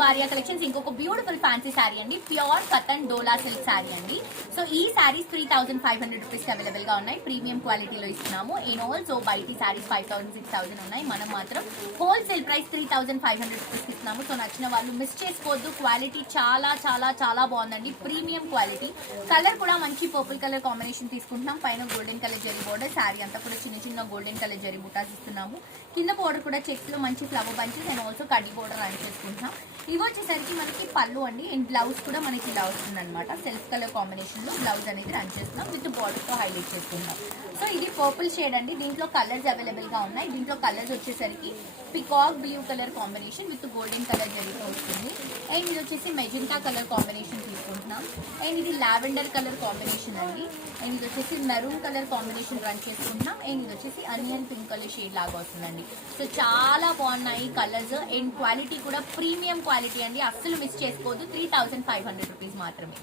వారియా collections ఇంకొక beautiful fancy sari అండి. Pure కటన్ డోలా silk sari అండి. సో ఈ శారీస్ 3500 రూపీస్ అవైలబుల్ గా ఉన్నాయి. ప్రీమియం క్వాలిటీలో ఇస్తున్నాము. అండ్ ఆల్సో బయటి శారీస్ 5000 6000 ఉన్నాయి. మనం మాత్రం హోల్సేల్ ప్రైస్ 3500 రూపీస్ ఇస్తున్నాము. సో నచ్చిన వాళ్ళు మిస్ చేసుకోవద్దు. క్వాలిటీ చాలా చాలా చాలా బాగుందండి. Premium quality. కలర్ కూడా మంచి పర్పుల్ కలర్ కాంబినేషన్ తీసుకుంటున్నాం. పైన golden colour zari border, sari అంతా కూడా చిన్న చిన్న గోల్డెన్ కలర్ జరీ బుటాస్ ఇస్తున్నాము. కింద బోర్డర్ కూడా చెక్స్ లో మంచి ఫ్లవర్ బంచెస్ అండ్ ఆల్సో కడ్డీ బోర్డర్ రన్ చేసుకుంటున్నాం. ఇవి వచ్చేసరికి మనకి పళ్ళు అండి. అండ్ బ్లౌజ్ కూడా మనకి ఇలా వస్తుంది అనమాట. సెల్ఫ్ కలర్ కాంబినేషన్ లో బ్లౌజ్ అనేది రన్ చేస్తున్నాం. విత్ బార్డర్ తో హైలైట్ చేసుకుంటాం. సో ఇది పర్పుల్ షేడ్ అండి. దీంట్లో కలర్స్ అవైలబుల్ గా ఉన్నాయి. దీంట్లో కలర్స్ వచ్చేసరికి peacock blue colour combination with golden colour జరీతో వస్తుంది. అండ్ ఇది వచ్చేసి మెజెంటా కలర్ కాంబినేషన్ తీసుకుంటున్నాం. అండ్ ఇది లావెండర్ కలర్ కాంబినేషన్ అండి. అండ్ ఇది వచ్చేసి మెరూన్ కలర్ కాంబినేషన్ రన్ చేసుకుంటున్నాం. అండ్ ఇది వచ్చేసి అనియన్ పింక్ కలర్ షేడ్ లాగా వస్తుందండి. సో చాలా బాగున్నాయి కలర్స్. అండ్ క్వాలిటీ కూడా ప్రీమియం క్వాలిటీ అండి. అస్సలు మిస్ చేసుకోవద్దు. 3500 రూపీస్ మాత్రమే.